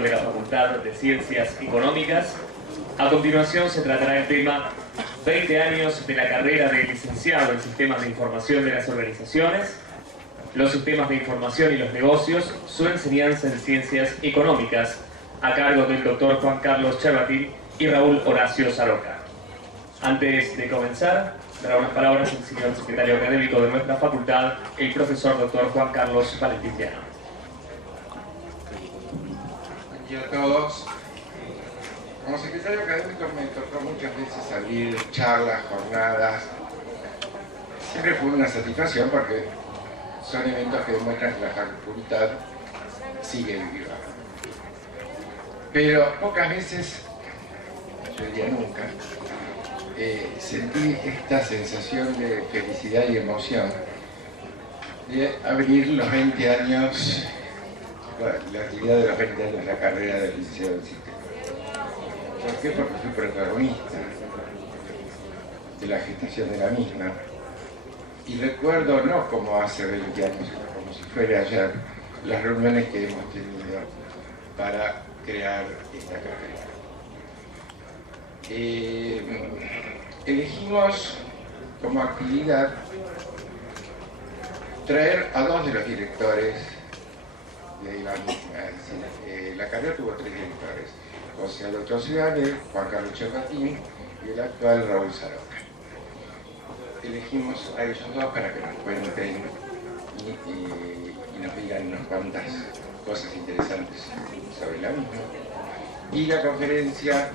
de la Facultad de Ciencias Económicas. A continuación se tratará el tema 20 años de la carrera de licenciado en Sistemas de Información de las Organizaciones, los sistemas de información y los negocios, su enseñanza en Ciencias Económicas, a cargo del doctor Juan Carlos Chervatin y Raúl Horacio Saroca. Antes de comenzar, dará unas palabras el señor secretario académico de nuestra facultad, el profesor doctor Juan Carlos Valentiniano. Y a todos. Como secretario académico me tocó muchas veces salir, charlas, jornadas. Siempre fue una satisfacción porque son eventos que demuestran que la facultad sigue viva. Pero pocas veces, yo diría nunca, sentí esta sensación de felicidad y emoción de abrir los 20 años, la actividad de los 20 años de la carrera del licenciado en Sistemas. ¿Por qué? Porque fui protagonista de la gestación de la misma. Y recuerdo, no como hace 20 años, sino como si fuera ayer, las reuniones que hemos tenido para crear esta carrera. Elegimos como actividad traer a dos de los directores de la misma. La carrera tuvo 3 directores: José Alberto Ciudadel, Juan Carlos Chervatin y el actual Raúl Saroca. Elegimos a ellos dos para que nos cuenten y nos digan unas cuantas cosas interesantes sobre la misma. Y la conferencia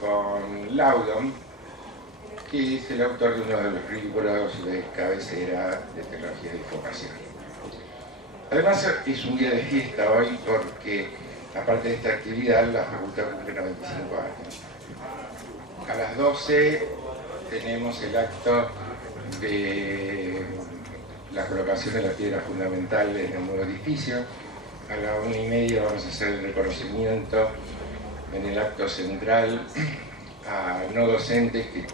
con Laudon, que es el autor de uno de los libros de cabecera de tecnología de información. Además es un día de fiesta hoy porque, aparte de esta actividad, la facultad cumple 95 años. A las 12 tenemos el acto de la colocación de la piedra fundamental en el nuevo edificio. A la 1:30 vamos a hacer el reconocimiento en el acto central a no docentes que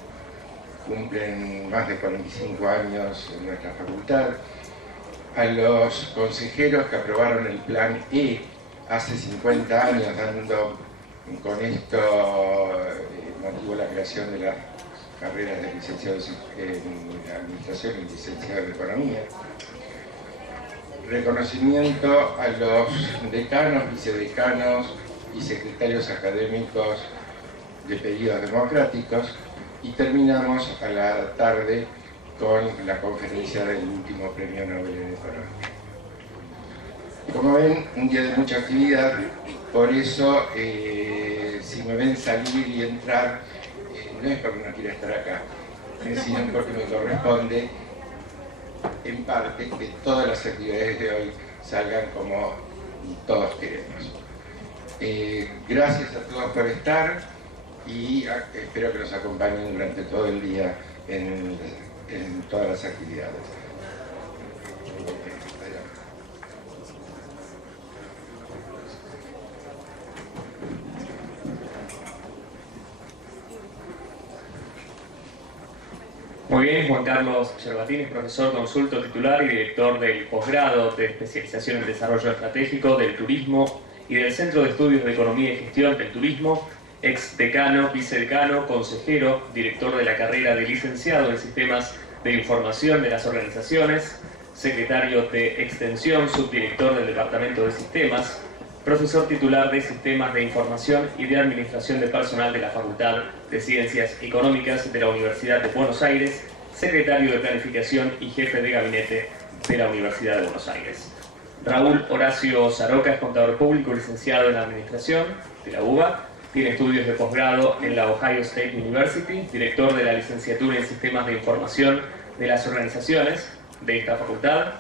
cumplen más de 45 años en nuestra facultad, a los consejeros que aprobaron el plan E hace 50 años, dando con esto motivo la creación de las carreras de licenciados en Administración y licenciado en Economía. Reconocimiento a los decanos, vicedecanos y secretarios académicos de periodos democráticos, y terminamos a la tarde con la conferencia del último premio Nobel en Economía. Como ven, un día de mucha actividad, por eso si me ven salir y entrar, no es porque no quiera estar acá, sino porque me corresponde en parte que todas las actividades de hoy salgan como todos queremos. Gracias a todos por estar y espero que nos acompañen durante todo el día en todas las actividades. Muy bien, Juan Carlos Chervatin es profesor consulto titular y director del posgrado de especialización en desarrollo estratégico del turismo y del Centro de Estudios de Economía y Gestión del Turismo, ex decano, vicedecano, consejero, director de la carrera de licenciado en Sistemas de Información de las Organizaciones, secretario de Extensión, subdirector del Departamento de Sistemas, profesor titular de Sistemas de Información y de Administración de Personal de la Facultad de Ciencias Económicas de la Universidad de Buenos Aires, secretario de Planificación y jefe de gabinete de la Universidad de Buenos Aires. Raúl Horacio Saroca es contador público, licenciado en Administración de la UBA, tiene estudios de posgrado en la Ohio State University, director de la licenciatura en Sistemas de Información de las Organizaciones de esta facultad,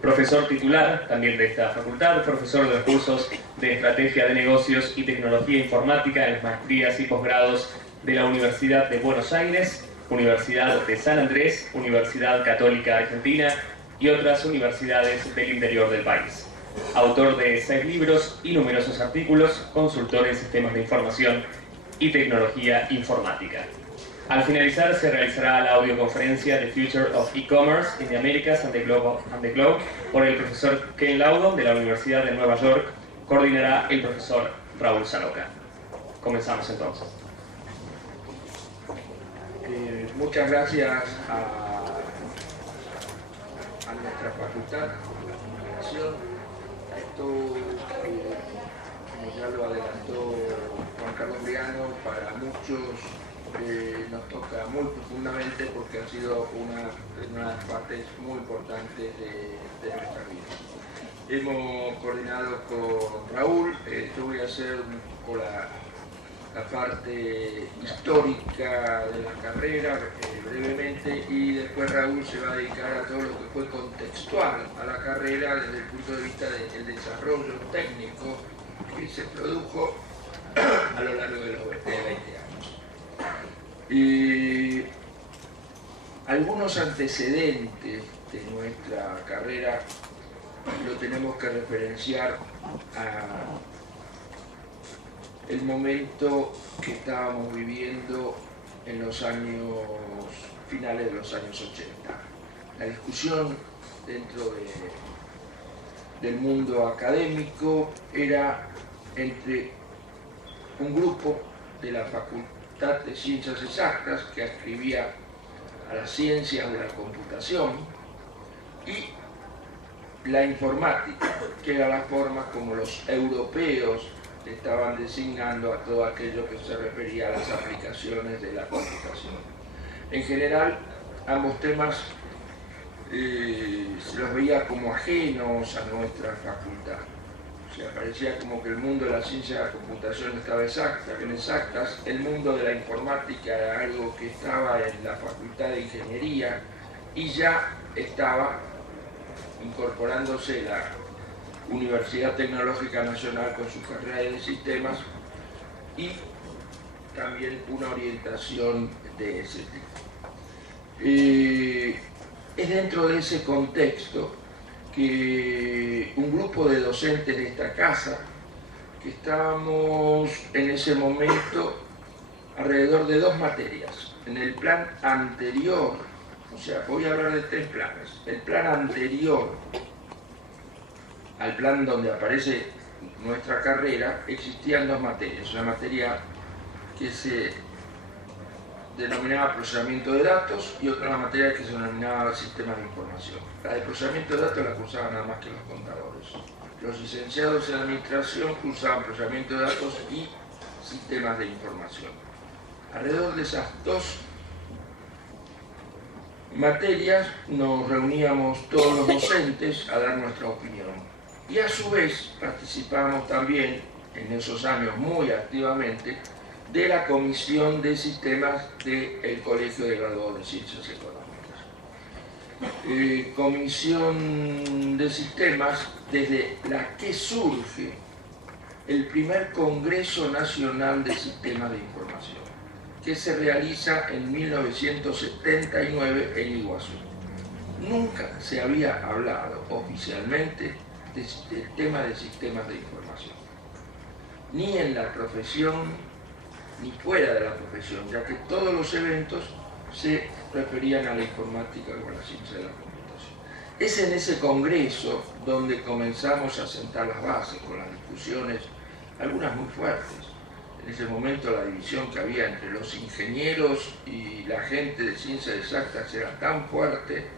profesor titular también de esta facultad, profesor de los cursos de Estrategia de Negocios y Tecnología Informática en las maestrías y posgrados de la Universidad de Buenos Aires, Universidad de San Andrés, Universidad Católica Argentina y otras universidades del interior del país. Autor de 6 libros y numerosos artículos, consultor en sistemas de información y tecnología informática. Al finalizar se realizará la audioconferencia The Future of E-Commerce in the Americas and the Globe por el profesor Ken Laudon de la Universidad de Nueva York coordinará el profesor Raúl Saloca. Comenzamos entonces. Muchas gracias a nuestra facultad de comunicación. Esto, como ya lo adelantó Juan Carlos Briano, para muchos nos toca muy profundamente porque ha sido una de las partes muy importantes de nuestra vida. Hemos coordinado con Raúl, yo voy a hacer por la parte histórica de la carrera brevemente, y después Raúl se va a dedicar a todo lo que fue contextual a la carrera desde el punto de vista del desarrollo técnico que se produjo a lo largo de los 20 años. Y algunos antecedentes de nuestra carrera lo tenemos que referenciar a el momento que estábamos viviendo en los años finales de los años 80. La discusión dentro del mundo académico era entre un grupo de la Facultad de Ciencias Exactas que adscribía a las ciencias de la computación y la informática, que era la forma como los europeos estaban designando a todo aquello que se refería a las aplicaciones de la computación. En general, ambos temas se los veía como ajenos a nuestra facultad. O sea, parecía como que el mundo de la ciencia de la computación estaba en exactas, el mundo de la informática era algo que estaba en la Facultad de Ingeniería y ya estaba incorporándose la Universidad Tecnológica Nacional con su carrera de sistemas y también una orientación de ese tipo. Es dentro de ese contexto que un grupo de docentes de esta casa, que estábamos en ese momento alrededor de dos materias. En el plan anterior, o sea, voy a hablar de tres planes. El plan anterior al plan donde aparece nuestra carrera, existían dos materias. Una materia que se denominaba procesamiento de datos y otra materia que se denominaba sistemas de información. La de procesamiento de datos la cursaban nada más que los contadores. Los licenciados en administración cursaban procesamiento de datos y sistemas de información. Alrededor de esas dos materias nos reuníamos todos los docentes a dar nuestra opinión. Y a su vez participamos también, en esos años muy activamente, de la Comisión de Sistemas del Colegio de Graduados de Ciencias Económicas. Comisión de Sistemas desde la que surge el primer Congreso Nacional de Sistemas de Información, que se realiza en 1979 en Iguazú. Nunca se había hablado oficialmente del tema de sistemas de información, ni en la profesión ni fuera de la profesión, ya que todos los eventos se referían a la informática o a la ciencia de la computación. Es en ese congreso donde comenzamos a sentar las bases con las discusiones, algunas muy fuertes. En ese momento la división que había entre los ingenieros y la gente de ciencias exactas era tan fuerte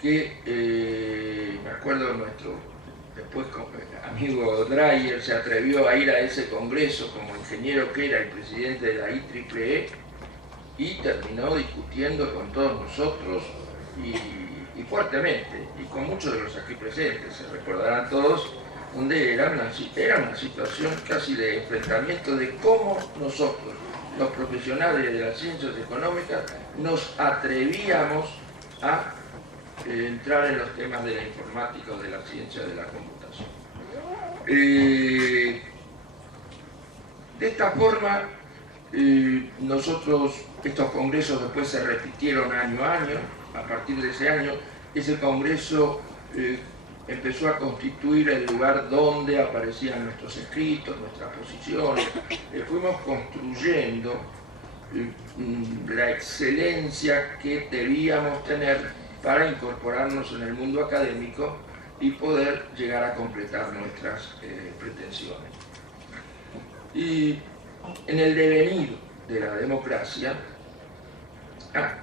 que me acuerdo nuestro después amigo Dreyer se atrevió a ir a ese congreso como ingeniero que era el presidente de la IEEE y terminó discutiendo con todos nosotros y fuertemente, y con muchos de los aquí presentes, se recordarán todos, donde era una situación casi de enfrentamiento de cómo nosotros, los profesionales de las ciencias económicas, nos atrevíamos a entrar en los temas de la informática o de la ciencia de la computación. De esta forma, nosotros, estos congresos después se repitieron año a año. A partir de ese año, ese congreso empezó a constituir el lugar donde aparecían nuestros escritos, nuestras posiciones. Fuimos construyendo la excelencia que debíamos tener para incorporarnos en el mundo académico y poder llegar a completar nuestras pretensiones. Y en el devenir de la democracia,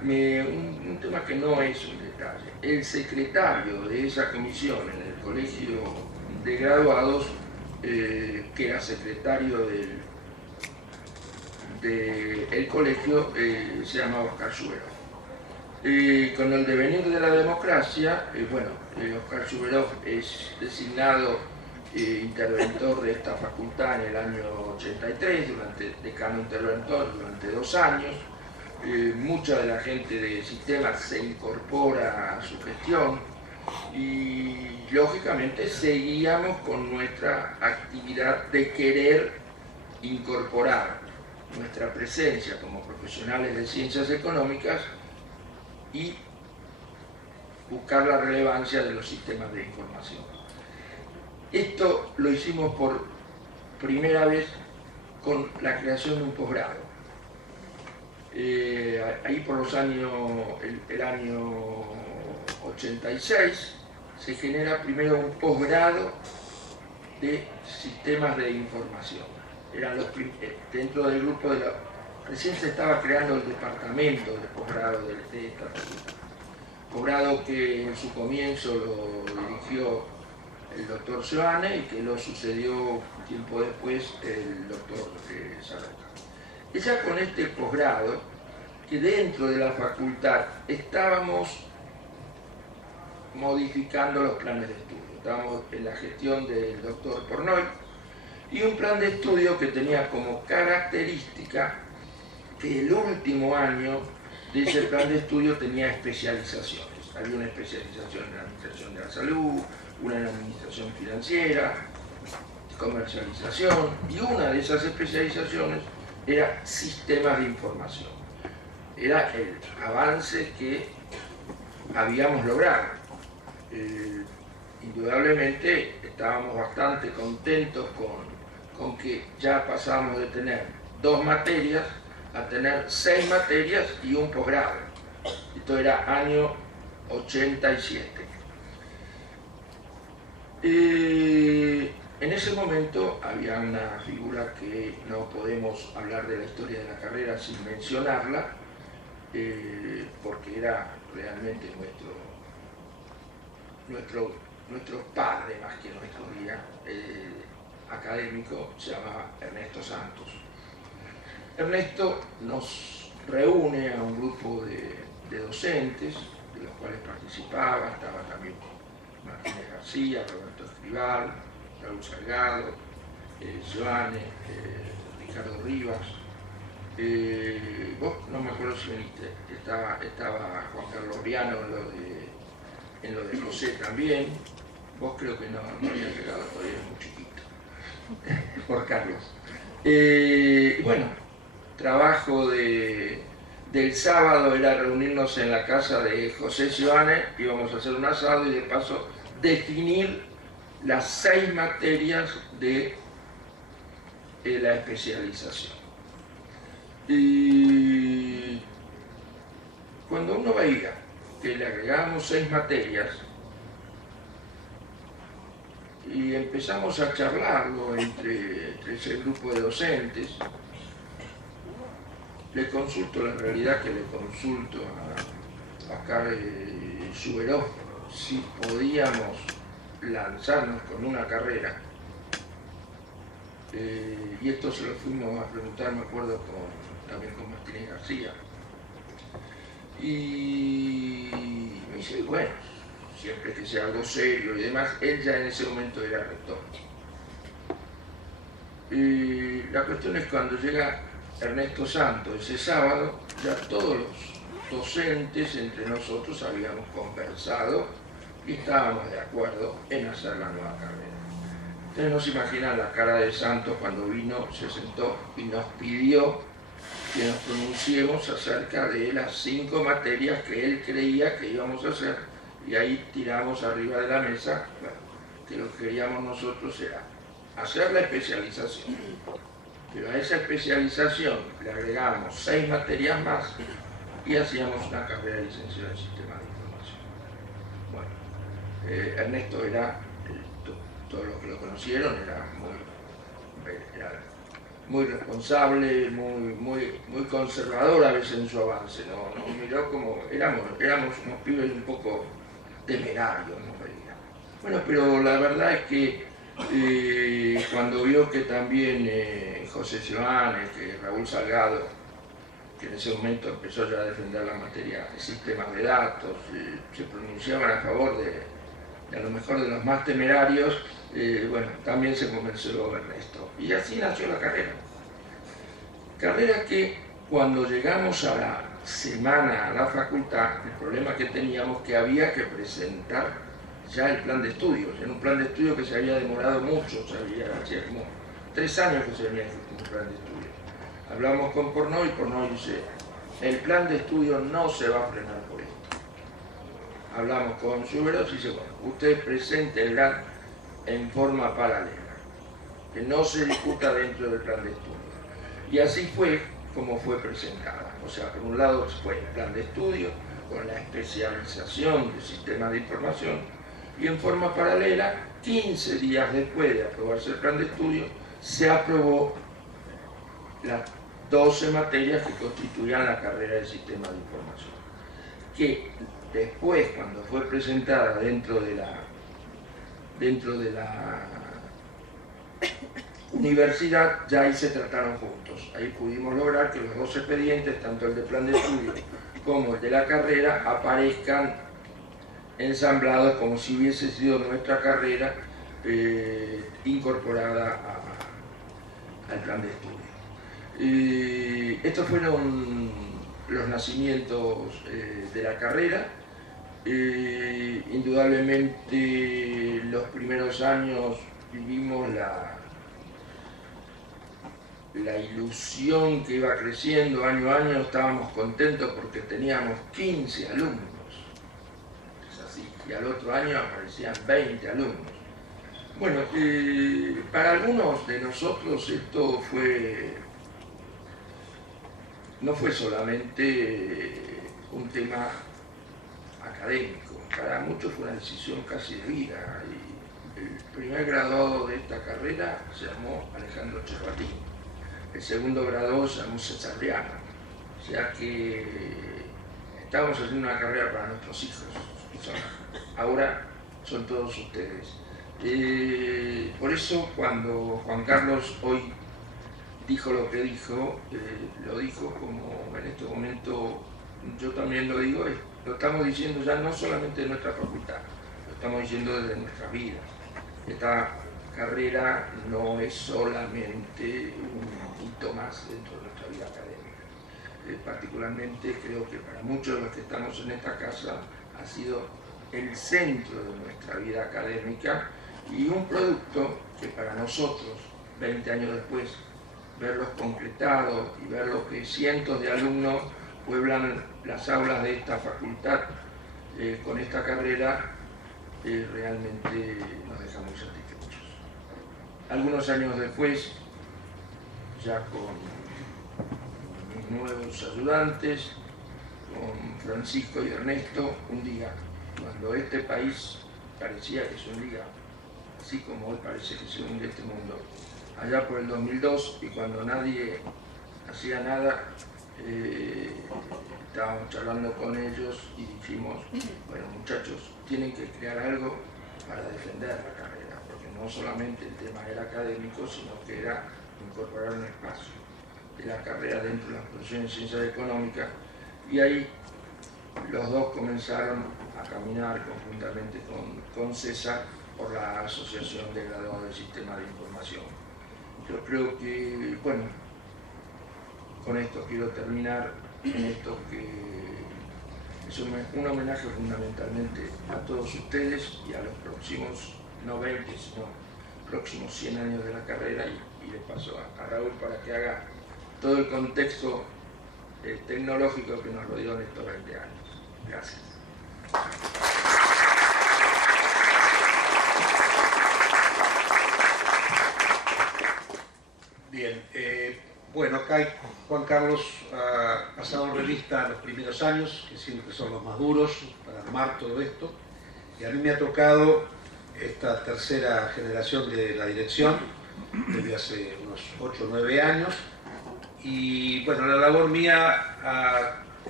un tema que no es un detalle, el secretario de esa comisión en el colegio de graduados, que era secretario del colegio, se llama Oscar Zuberoff. Con el devenir de la democracia, Oscar Zuberoff es designado interventor de esta facultad en el año 83, decano interventor durante 2 años. Mucha de la gente de sistemas se incorpora a su gestión y lógicamente seguíamos con nuestra actividad de querer incorporar nuestra presencia como profesionales de ciencias económicas y buscar la relevancia de los sistemas de información. Esto lo hicimos por primera vez con la creación de un posgrado. Ahí por los años, el año 86, se genera primero un posgrado de sistemas de información. Eran dentro del grupo de la... Recién se estaba creando el departamento de posgrado de esta facultad. Posgrado que en su comienzo lo dirigió el doctor Seoane y que lo sucedió tiempo después el doctor Saroca. Es ya con este posgrado que dentro de la facultad estábamos modificando los planes de estudio. Estábamos en la gestión del doctor Pornoy y un plan de estudio que tenía como característica que el último año de ese plan de estudio tenía especializaciones. Había una especialización en la administración de la salud, una en la administración financiera, comercialización, y una de esas especializaciones era sistemas de información. Era el avance que habíamos logrado. Indudablemente estábamos bastante contentos con que ya pasamos de tener 2 materias a tener 6 materias y un posgrado. Esto era año 87. En ese momento había una figura que no podemos hablar de la historia de la carrera sin mencionarla, porque era realmente nuestro padre más que nuestro guía académico. Se llamaba Ernesto Santos. Ernesto nos reúne a un grupo de docentes, de los cuales participaba, estaba también Martínez García, Roberto Escribal, Raúl Salgado, Joane, Ricardo Rivas. Vos no me acuerdo si viniste, estaba Juan Carlos Riano en lo de José también. Vos creo que no había llegado, todavía es muy chiquito. Por Carlos. Bueno, trabajo del sábado era reunirnos en la casa de José Joane, íbamos a hacer un asado y de paso definir las 6 materias de la especialización. Y cuando uno veía que le agregábamos 6 materias y empezamos a charlarlo entre ese grupo de docentes, le consulto la realidad que le consulto a Oscar Zuberoff, si podíamos lanzarnos con una carrera. Y esto se lo fuimos a preguntar, me acuerdo, también con Martínez García. Y me dice, bueno, siempre que sea algo serio y demás. Él ya en ese momento era rector. Y la cuestión es cuando llega Ernesto Santos ese sábado, ya todos los docentes entre nosotros habíamos conversado y estábamos de acuerdo en hacer la nueva carrera. Ustedes no se imaginan la cara de Santos cuando vino, se sentó y nos pidió que nos pronunciemos acerca de las 5 materias que él creía que íbamos a hacer, y ahí tiramos arriba de la mesa, bueno, que lo que queríamos nosotros era hacer la especialización, pero a esa especialización le agregábamos 6 materias más y hacíamos una carrera de licenciado en sistemas de información. Bueno, Ernesto era, todos los que lo conocieron, era muy responsable, muy conservador a veces en su avance, nos miró como, éramos unos pibes un poco temerarios, nos veía. Bueno, pero la verdad es que cuando vio que también José Sioane, que Raúl Salgado, que en ese momento empezó ya a defender la materia de sistemas de datos, se pronunciaban a favor de a lo mejor de los más temerarios, bueno, también se convenció Ernesto. Y así nació la carrera. Carrera que cuando llegamos a la semana a la facultad, el problema que teníamos que había que presentar ya el plan de estudios. Era un plan de estudio que se había demorado mucho, hacía como 3 años que se venía haciendo un plan de estudio. Hablamos con Pornoy y Pornoy dice, el plan de estudio no se va a frenar por esto. Hablamos con Suberos y dice, bueno, usted preséntenla en forma paralela, que no se discuta dentro del plan de estudio. Y así fue como fue presentada. O sea, por un lado fue el plan de estudio, con la especialización del sistema de información, y en forma paralela, 15 días después de aprobarse el plan de estudio, se aprobó las 12 materias que constituían la carrera de sistema de información, que después, cuando fue presentada dentro de la universidad, ya ahí se trataron juntos. Ahí pudimos lograr que los 2 expedientes, tanto el de plan de estudio como el de la carrera, aparezcan ensamblados como si hubiese sido nuestra carrera incorporada al plan de estudio. Estos fueron los nacimientos de la carrera. Indudablemente los primeros años vivimos la ilusión que iba creciendo año a año. Estábamos contentos porque teníamos 15 alumnos, es así, y al otro año aparecían 20 alumnos. Bueno, para algunos de nosotros esto no fue solamente un tema académico, para muchos fue una decisión casi de vida. Y el primer graduado de esta carrera se llamó Alejandro Cervatín, el segundo graduado se llamó César Riana, o sea que estábamos haciendo una carrera para nuestros hijos, ahora son todos ustedes. Por eso cuando Juan Carlos hoy dijo lo que dijo, lo dijo como en este momento yo también lo digo, lo estamos diciendo ya no solamente de nuestra facultad, lo estamos diciendo desde nuestra vida. Esta carrera no es solamente un hito más dentro de nuestra vida académica. Particularmente creo que para muchos de los que estamos en esta casa ha sido el centro de nuestra vida académica y un producto que para nosotros, 20 años después, verlos concretados y ver lo que cientos de alumnos pueblan las aulas de esta facultad con esta carrera, realmente nos deja muy satisfechos. Algunos años después, ya con mis nuevos ayudantes, con Francisco y Ernesto, un día, cuando este país parecía que se hundía, así como hoy parece que se hunde este mundo, allá por el 2002, y cuando nadie hacía nada, estábamos charlando con ellos y dijimos, bueno muchachos, tienen que crear algo para defender la carrera, porque no solamente el tema era académico, sino que era incorporar un espacio de la carrera dentro de las profesiones de ciencias económicas, y ahí los dos comenzaron a caminar conjuntamente con César por la Asociación de Graduados del Sistema de Información. Yo creo que, bueno, con esto quiero terminar en esto que es un homenaje fundamentalmente a todos ustedes y a los próximos, no 20, sino próximos 100 años de la carrera, y le paso a Raúl para que haga todo el contexto tecnológico que nos rodeó en estos 20 años. Gracias. Bien, bueno, acá Juan Carlos ha pasado en revista los primeros años, que siempre son los más duros para armar todo esto, Y a mí me ha tocado esta tercera generación de la dirección desde hace unos 8 o 9 años. Y bueno, la labor mía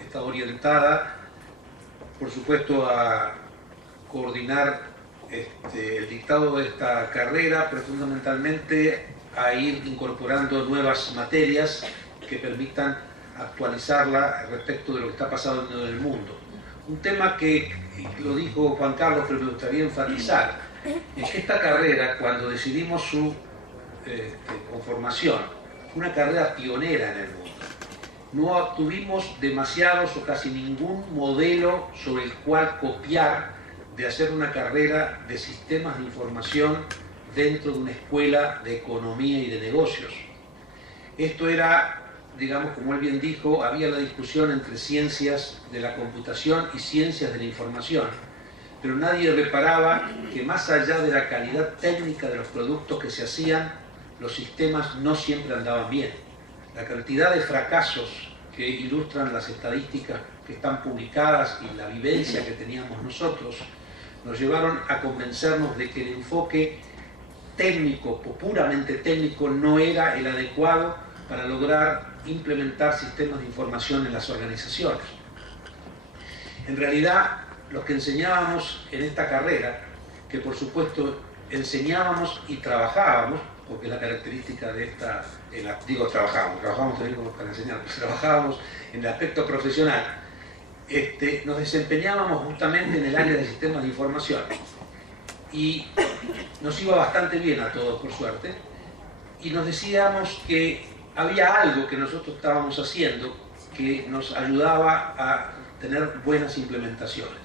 está orientada, por supuesto, a coordinar el dictado de esta carrera, pero fundamentalmente a ir incorporando nuevas materias que permitan actualizarla respecto de lo que está pasando en el mundo. Un tema que lo dijo Juan Carlos, pero me gustaría enfatizar, es que esta carrera, cuando decidimos su conformación, fue una carrera pionera en el mundo. No tuvimos demasiados o casi ningún modelo sobre el cual copiar de hacer una carrera de sistemas de información dentro de una escuela de economía y de negocios. Esto era, digamos, como él bien dijo, había la discusión entre ciencias de la computación y ciencias de la información, pero nadie reparaba que más allá de la calidad técnica de los productos que se hacían, los sistemas no siempre andaban bien. La cantidad de fracasos que ilustran las estadísticas que están publicadas y la vivencia que teníamos nosotros nos llevaron a convencernos de que el enfoque técnico, puramente técnico, no era el adecuado para lograr implementar sistemas de información en las organizaciones. En realidad, los que enseñábamos en esta carrera, que por supuesto enseñábamos y trabajábamos, porque la característica de esta, trabajábamos también como para enseñar, pues trabajábamos en el aspecto profesional, nos desempeñábamos justamente en el área de sistemas de información y nos iba bastante bien a todos, por suerte, y nos decíamos que había algo que nosotros estábamos haciendo que nos ayudaba a tener buenas implementaciones,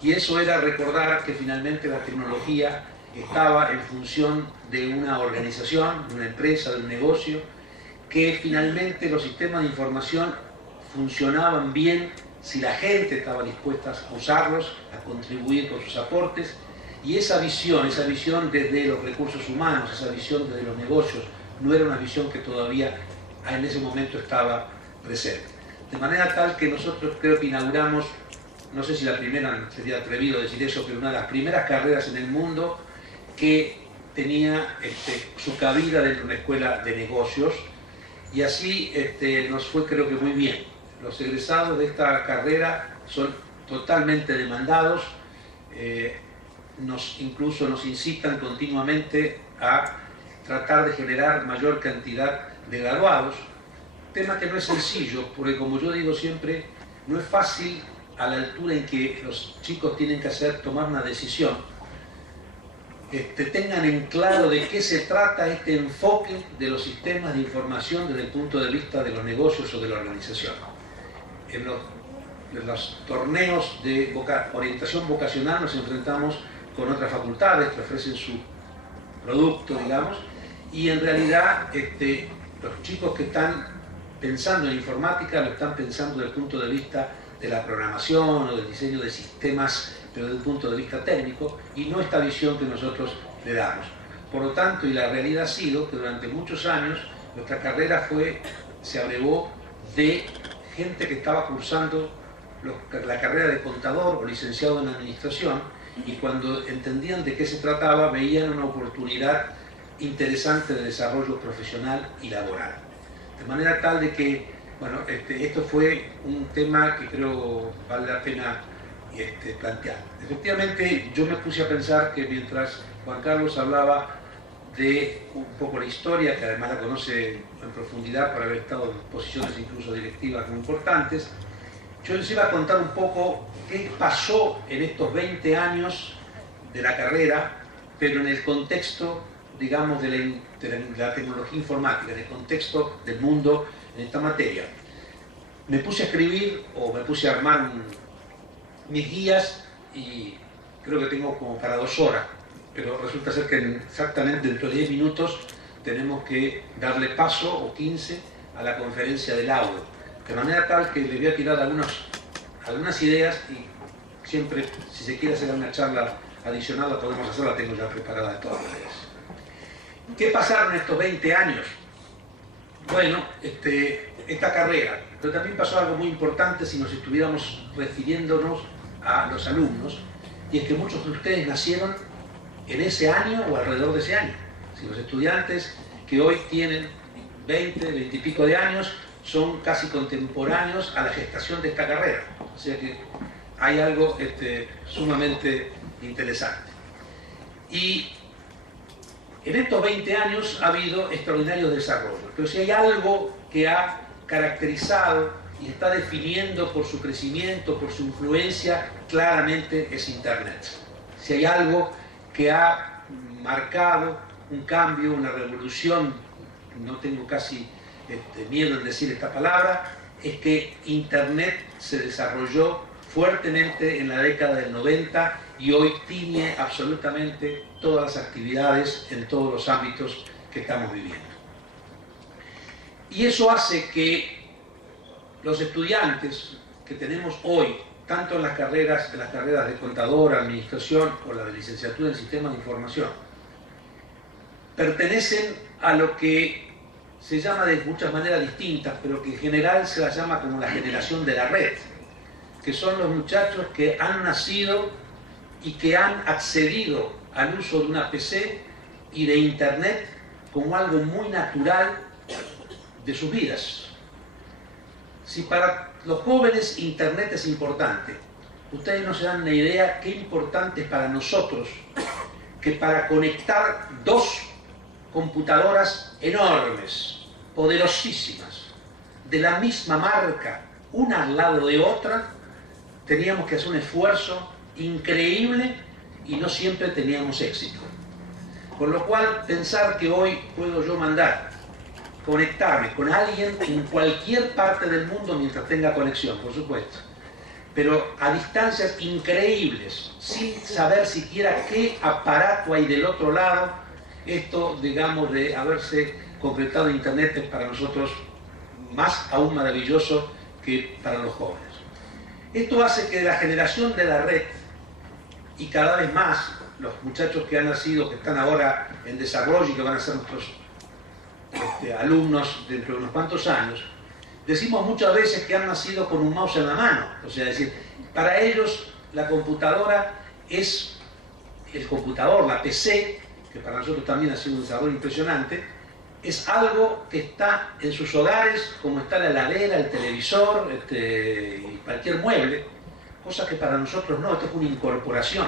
y eso era recordar que finalmente la tecnología estaba en función de una organización, de una empresa, de un negocio, que finalmente los sistemas de información funcionaban bien si la gente estaba dispuesta a usarlos, a contribuir con sus aportes, y esa visión desde los recursos humanos, esa visión desde los negocios, no era una visión que todavía en ese momento estaba presente. De manera tal que nosotros creo que inauguramos, no sé si la primera, sería atrevido decir eso, pero una de las primeras carreras en el mundo que tenía su cabida dentro de una escuela de negocios, y así nos fue, creo que muy bien. Los egresados de esta carrera son totalmente demandados, incluso nos incitan continuamente a tratar de generar mayor cantidad de graduados, tema que no es sencillo, porque como yo digo siempre, no es fácil a la altura en que los chicos tienen que tomar una decisión, tengan en claro de qué se trata este enfoque de los sistemas de información desde el punto de vista de los negocios o de la organización. En los torneos de orientación vocacional nos enfrentamos con otras facultades que ofrecen su producto, digamos, y en realidad los chicos que están pensando en informática lo están pensando desde el punto de vista de la programación o del diseño de sistemas, pero desde un punto de vista técnico, y no esta visión que nosotros le damos. Por lo tanto, y la realidad ha sido que durante muchos años nuestra carrera se abrevó de gente que estaba cursando la carrera de contador o licenciado en administración, y cuando entendían de qué se trataba veían una oportunidad interesante de desarrollo profesional y laboral. De manera tal de que, bueno, esto fue un tema que creo vale la pena plantear. Efectivamente, yo me puse a pensar que mientras Juan Carlos hablaba de un poco la historia, que además la conoce en profundidad por haber estado en posiciones incluso directivas muy importantes, yo les iba a contar un poco qué pasó en estos 20 años de la carrera, pero en el contexto, digamos, de la tecnología informática, en el contexto del mundo en esta materia. Me puse a escribir, o me puse a armar mis guías, y creo que tengo como para 2 horas, pero resulta ser que exactamente dentro de 10 minutos tenemos que darle paso, o 15, a la conferencia del audio. De manera tal que le voy a tirar algunas ideas, y siempre, si se quiere hacer una charla adicional, la podemos hacer, la tengo ya preparada de todas maneras. ¿Qué pasaron estos 20 años? Bueno, esta carrera, pero también pasó algo muy importante si nos estuviéramos refiriéndonos a los alumnos, y es que muchos de ustedes nacieron en ese año o alrededor de ese año. Si los estudiantes que hoy tienen 20, 20 y pico de años son casi contemporáneos a la gestación de esta carrera. O sea que hay algo sumamente interesante. Y en estos 20 años ha habido extraordinarios desarrollos, pero si hay algo que ha caracterizado y está definiendo por su crecimiento, por su influencia, claramente es Internet. Si hay algo que ha marcado un cambio, una revolución, no tengo casi miedo en decir esta palabra, es que Internet se desarrolló fuertemente en la década del 90 y hoy tiñe absolutamente todas las actividades en todos los ámbitos que estamos viviendo. Y eso hace que los estudiantes que tenemos hoy, tanto en las carreras de contador, administración o la de licenciatura en sistemas de información, pertenecen a lo que se llama de muchas maneras distintas, pero que en general se las llama como la generación de la red, que son los muchachos que han nacido y que han accedido al uso de una PC y de Internet como algo muy natural de sus vidas. Si para los jóvenes Internet es importante, ustedes no se dan una idea qué importante es para nosotros que para conectar dos computadoras enormes, poderosísimas, de la misma marca, una al lado de otra, teníamos que hacer un esfuerzo increíble y no siempre teníamos éxito. Con lo cual, pensar que hoy puedo yo conectarme con alguien en cualquier parte del mundo mientras tenga conexión, por supuesto, pero a distancias increíbles, sin saber siquiera qué aparato hay del otro lado, esto, digamos, de haberse concretado Internet es para nosotros más aún maravilloso que para los jóvenes. Esto hace que la generación de la red, y cada vez más los muchachos que han nacido, que están ahora en desarrollo y que van a ser nuestros alumnos dentro de unos cuantos años, decimos muchas veces que han nacido con un mouse en la mano. O sea, es decir, para ellos la computadora es el computador, la PC, que para nosotros también ha sido un desarrollo impresionante, es algo que está en sus hogares, como está la heladera, el televisor, y cualquier mueble, cosa que para nosotros no, esto es una incorporación.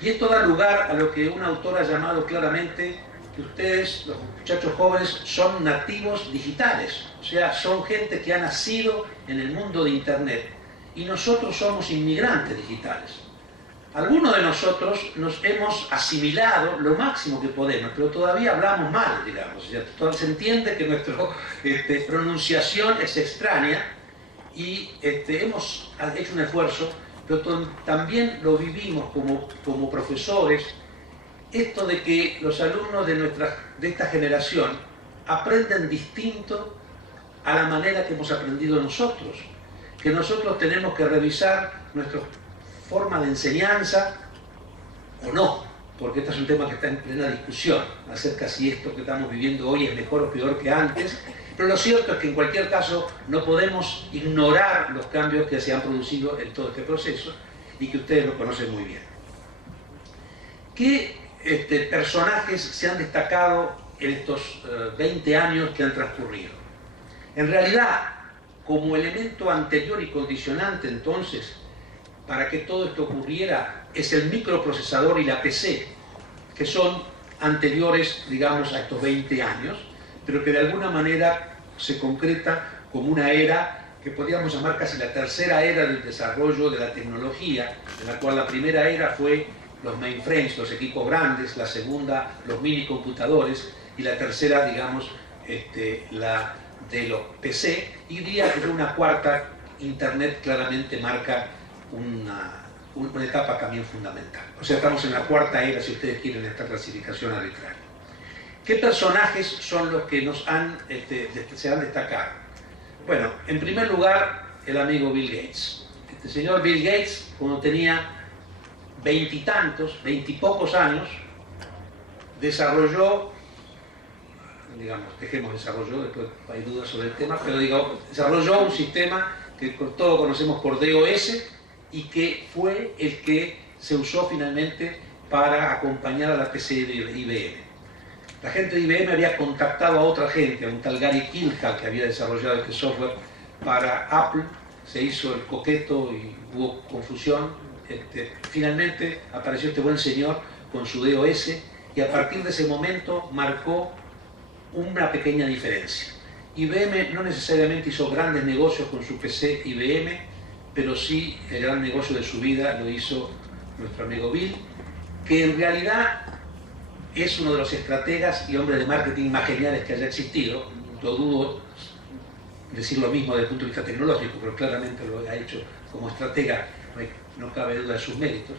Y esto da lugar a lo que un autor ha llamado claramente que ustedes, los muchachos jóvenes, son nativos digitales, o sea, son gente que ha nacido en el mundo de Internet, y nosotros somos inmigrantes digitales. Algunos de nosotros nos hemos asimilado lo máximo que podemos, pero todavía hablamos mal, digamos. O sea, se entiende que nuestra pronunciación es extraña y hemos hecho un esfuerzo, pero también lo vivimos como profesores, esto de que los alumnos de esta generación aprenden distinto a la manera que hemos aprendido nosotros, que nosotros tenemos que revisar nuestra forma de enseñanza o no, porque este es un tema que está en plena discusión acerca si esto que estamos viviendo hoy es mejor o peor que antes, pero lo cierto es que en cualquier caso no podemos ignorar los cambios que se han producido en todo este proceso y que ustedes lo conocen muy bien. ¿Qué personajes se han destacado en estos 20 años que han transcurrido? En realidad, como elemento anterior y condicionante entonces, para que todo esto ocurriera, es el microprocesador y la PC, que son anteriores, digamos, a estos 20 años, pero que de alguna manera se concreta como una era que podríamos llamar casi la tercera era del desarrollo de la tecnología, en la cual la primera era fue los mainframes, los equipos grandes, la segunda, los minicomputadores, y la tercera, digamos, la de los PC, y diría que una cuarta, Internet claramente marca una etapa también fundamental. O sea, estamos en la cuarta era, si ustedes quieren, esta clasificación arbitraria. ¿Qué personajes son los que se han destacado? Bueno, en primer lugar, el amigo Bill Gates. Este señor Bill Gates, cuando tenía 20 y pocos años, desarrolló, digamos, dejemos desarrolló, después hay dudas sobre el tema, pero digo, desarrolló un sistema que todos conocemos por DOS y que fue el que se usó finalmente para acompañar a la PC de IBM. La gente de IBM había contactado a otra gente, a un tal Gary Kilhall que había desarrollado este software para Apple, se hizo el coqueto y hubo confusión. Finalmente apareció este buen señor con su DOS y a partir de ese momento marcó una pequeña diferencia. IBM no necesariamente hizo grandes negocios con su PC IBM, pero sí el gran negocio de su vida lo hizo nuestro amigo Bill, que en realidad es uno de los estrategas y hombres de marketing más geniales que haya existido. Lo dudo decir lo mismo desde el punto de vista tecnológico, pero claramente lo ha hecho como estratega, no cabe duda de sus méritos.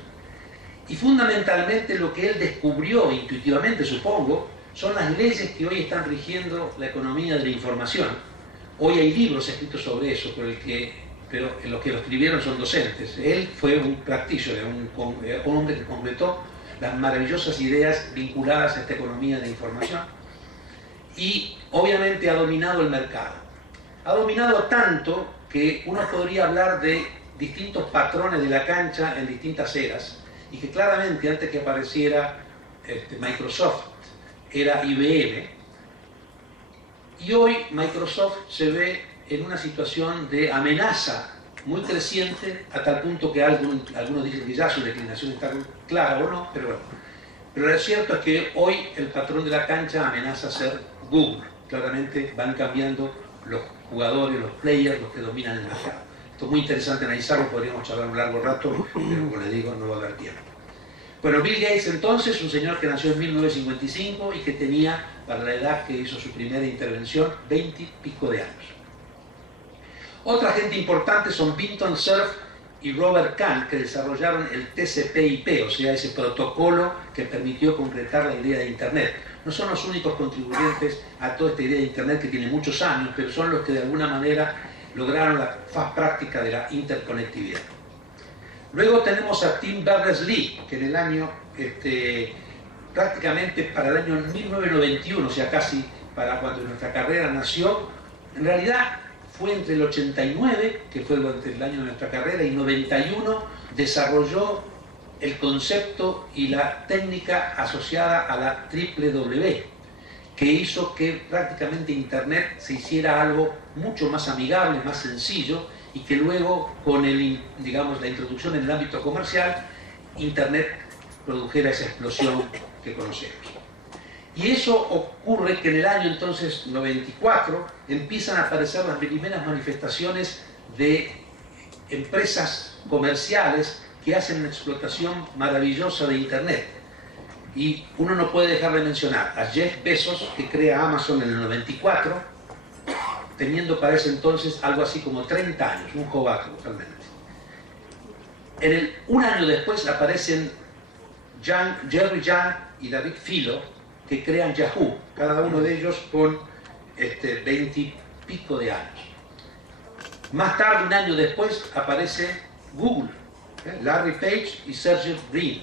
Y fundamentalmente lo que él descubrió intuitivamente, supongo, son las leyes que hoy están rigiendo la economía de la información. Hoy hay libros escritos sobre eso, pero los que lo escribieron son docentes. Él fue un practitioner, un hombre que completó las maravillosas ideas vinculadas a esta economía de información y obviamente ha dominado el mercado. Ha dominado tanto que uno podría hablar de distintos patrones de la cancha en distintas eras y que claramente antes que apareciera Microsoft era IBM, y hoy Microsoft se ve en una situación de amenaza muy creciente, a tal punto que algunos dicen que ya su declinación está clara o no, pero bueno. Pero lo cierto es que hoy el patrón de la cancha amenaza a ser Google. Claramente van cambiando los jugadores, los players, los que dominan el mercado. Esto es muy interesante analizarlo, podríamos charlar un largo rato, pero como les digo, no va a haber tiempo. Bueno, Bill Gates entonces, un señor que nació en 1955 y que tenía, para la edad que hizo su primera intervención, 20 y pico de años. Otra gente importante son Vinton Cerf y Robert Kahn, que desarrollaron el TCP/IP, o sea, ese protocolo que permitió concretar la idea de Internet. No son los únicos contribuyentes a toda esta idea de Internet, que tiene muchos años, pero son los que de alguna manera lograron la faz práctica de la interconectividad. Luego tenemos a Tim Berners-Lee, que en el año, prácticamente para el año 1991, o sea, casi para cuando nuestra carrera nació, en realidad fue entre el 89, que fue durante el año de nuestra carrera, y 91 desarrolló el concepto y la técnica asociada a la www, que hizo que prácticamente Internet se hiciera algo mucho más amigable, más sencillo, y que luego con la introducción en el ámbito comercial, Internet produjera esa explosión que conocemos. Y eso ocurre que en el año entonces 94 empiezan a aparecer las primeras manifestaciones de empresas comerciales que hacen una explotación maravillosa de Internet. Y uno no puede dejar de mencionar a Jeff Bezos, que crea Amazon en el 94, teniendo para ese entonces algo así como 30 años, un jovato totalmente. Un año después aparecen Jerry Yang y David Filo, que crean Yahoo, cada uno de ellos con 20 y pico de años. Más tarde, un año después, aparece Google, Larry Page y Sergey Brin,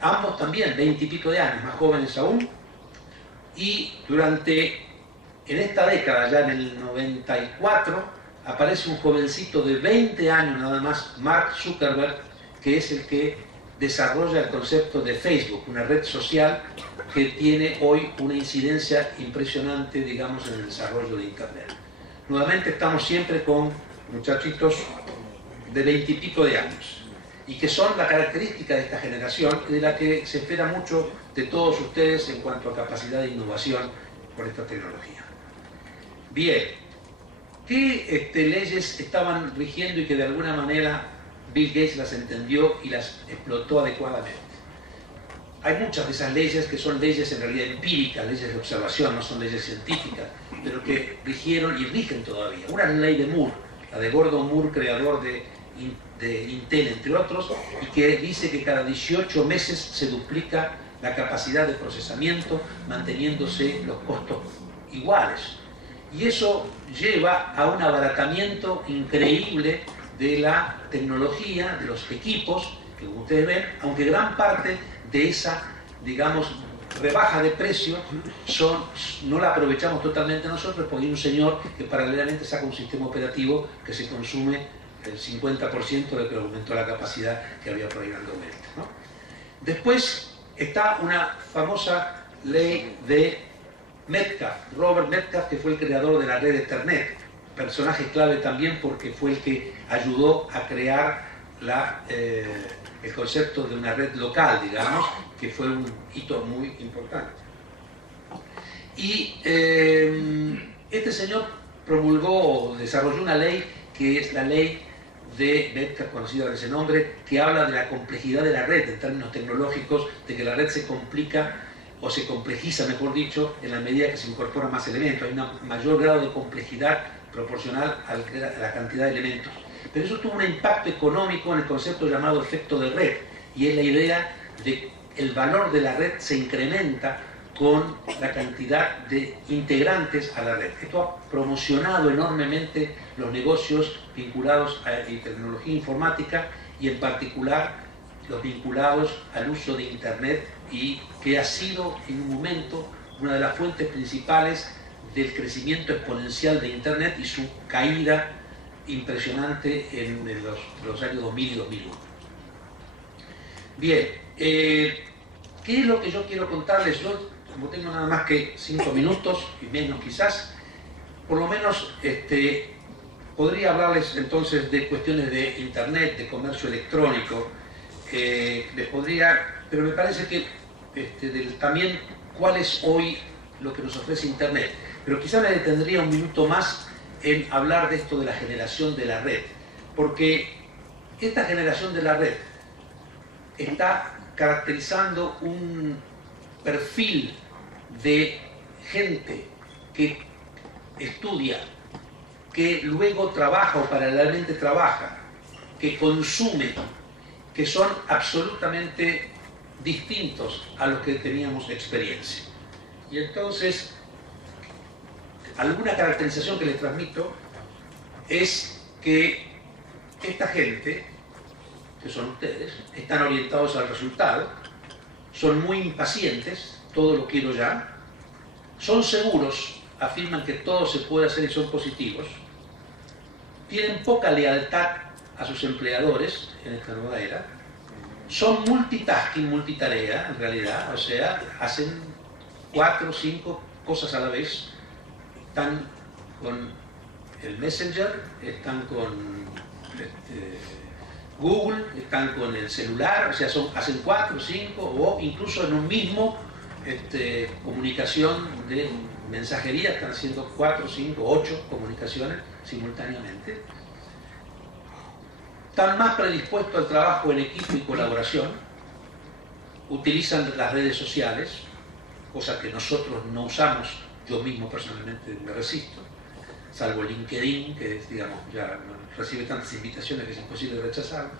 ambos también 20 y pico de años, más jóvenes aún, y en esta década, ya en el 94, aparece un jovencito de 20 años nada más, Mark Zuckerberg, que es el que desarrolla el concepto de Facebook, una red social que tiene hoy una incidencia impresionante, digamos, en el desarrollo de Internet. Nuevamente estamos siempre con muchachitos de 20 y pico de años, y que son la característica de esta generación, de la que se espera mucho de todos ustedes en cuanto a capacidad de innovación por esta tecnología. Bien, ¿qué leyes estaban rigiendo y que de alguna manera Bill Gates las entendió y las explotó adecuadamente? Hay muchas de esas leyes que son leyes en realidad empíricas, leyes de observación, no son leyes científicas, pero que rigieron y rigen todavía. Una es la ley de Moore, la de Gordon Moore, creador de Intel, entre otros, y que dice que cada 18 meses se duplica la capacidad de procesamiento, manteniéndose los costos iguales. Y eso lleva a un abaratamiento increíble de la tecnología, de los equipos, que como ustedes ven, aunque gran parte de esa, digamos, rebaja de precio no la aprovechamos totalmente nosotros, porque hay un señor que paralelamente saca un sistema operativo que se consume el 50% de que aumentó la capacidad que había por ahí dando vueltas, ¿no? Después está una famosa ley de Metcalfe, Robert Metcalfe, que fue el creador de la red de Ethernet, personaje clave también porque fue el que ayudó a crear el concepto de una red local, digamos, que fue un hito muy importante. Y este señor promulgó o desarrolló una ley que es la ley de Metcalfe, conocida por ese nombre, que habla de la complejidad de la red en términos tecnológicos, de que la red se complica o se complejiza, mejor dicho, en la medida que se incorporan más elementos. Hay un mayor grado de complejidad proporcional a la cantidad de elementos. Pero eso tuvo un impacto económico en el concepto llamado efecto de red, y es la idea de que el valor de la red se incrementa con la cantidad de integrantes a la red. Esto ha promocionado enormemente los negocios vinculados a la tecnología informática y en particular los vinculados al uso de Internet, y que ha sido en un momento una de las fuentes principales del crecimiento exponencial de Internet y su caída impresionante en los años 2000 y 2001. Bien, ¿qué es lo que yo quiero contarles? Yo, como tengo nada más que 5 minutos, y menos quizás, por lo menos podría hablarles entonces de cuestiones de Internet, de comercio electrónico, pero me parece que también cuál es hoy lo que nos ofrece Internet. Pero quizás me detendría un minuto más en hablar de esto de la generación de la red, porque esta generación de la red está caracterizando un perfil de gente que estudia, que luego trabaja o paralelamente trabaja, que consume, que son absolutamente distintos a los que teníamos experiencia. Y entonces, alguna caracterización que les transmito es que esta gente, que son ustedes, están orientados al resultado, son muy impacientes, todo lo quiero ya, son seguros, afirman que todo se puede hacer y son positivos, tienen poca lealtad a sus empleadores en esta nueva era, son multitasking, multitarea en realidad, o sea, hacen 4 o 5 cosas a la vez, están con el Messenger, están con Google, están con el celular, o sea, hacen 4 o 5 o incluso en un mismo comunicación de mensajería, están haciendo 4, 5, 8 comunicaciones simultáneamente. Están más predispuestos al trabajo en equipo y colaboración, utilizan las redes sociales, cosa que nosotros no usamos, yo mismo personalmente me resisto, salvo LinkedIn, que es, digamos, ya recibe tantas invitaciones que es imposible rechazarlo.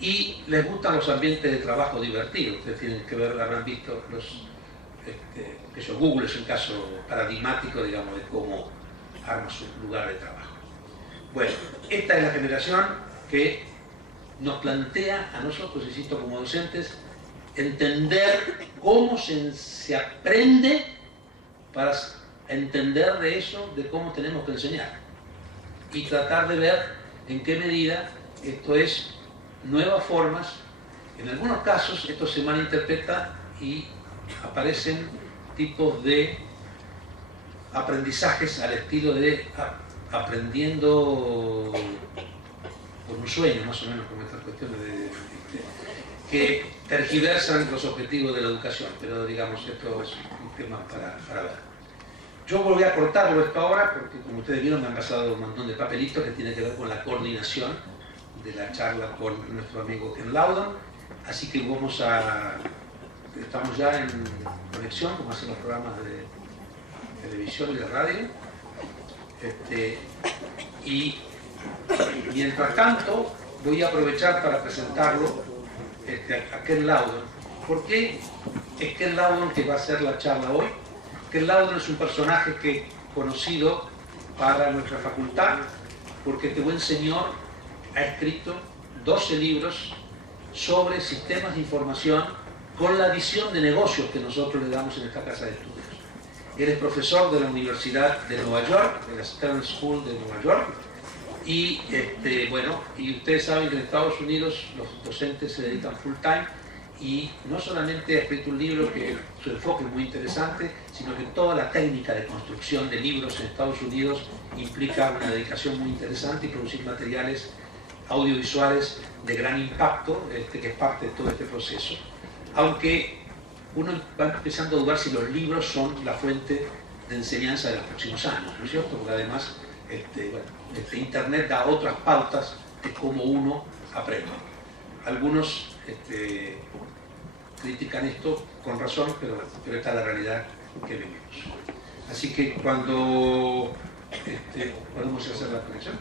Y les gustan los ambientes de trabajo divertidos. Ustedes tienen que ver, habrán visto Google es un caso paradigmático, digamos, de cómo arma su lugar de trabajo. Bueno, esta es la generación que nos plantea a nosotros, insisto, como docentes, entender cómo se aprende para entender de eso, de cómo tenemos que enseñar, y tratar de ver en qué medida esto es nuevas formas. En algunos casos esto se malinterpreta y aparecen tipos de aprendizajes al estilo de aprendiendo por un sueño, más o menos, como estas cuestiones que tergiversan los objetivos de la educación, pero digamos, esto es un tema para ver. Yo voy a cortarlo esto ahora porque, como ustedes vieron, me han pasado un montón de papelitos que tienen que ver con la coordinación de la charla con nuestro amigo Ken Loudon, así que estamos ya en conexión, como hacen los programas de televisión y de radio, y mientras tanto voy a aprovechar para presentarlo a Ken Loudon. ¿Por qué es Ken Loudon que va a hacer la charla hoy? Ken Loudon es un personaje conocido para nuestra facultad, porque este buen señor ha escrito 12 libros sobre sistemas de información con la visión de negocios que nosotros le damos en esta casa de estudios. Él es profesor de la Universidad de Nueva York, de la Stern School de Nueva York, Y bueno, y ustedes saben que en Estados Unidos los docentes se dedican full time y no solamente ha escrito un libro que su enfoque es muy interesante, sino que toda la técnica de construcción de libros en Estados Unidos implica una dedicación muy interesante y producir materiales audiovisuales de gran impacto, que es parte de todo este proceso. Aunque uno va empezando a dudar si los libros son la fuente de enseñanza de los próximos años, ¿no es cierto? Porque además Internet da otras pautas de cómo uno aprende. Algunos critican esto con razón, pero esta es la realidad que vivimos. Así que cuando podemos hacer la conexión.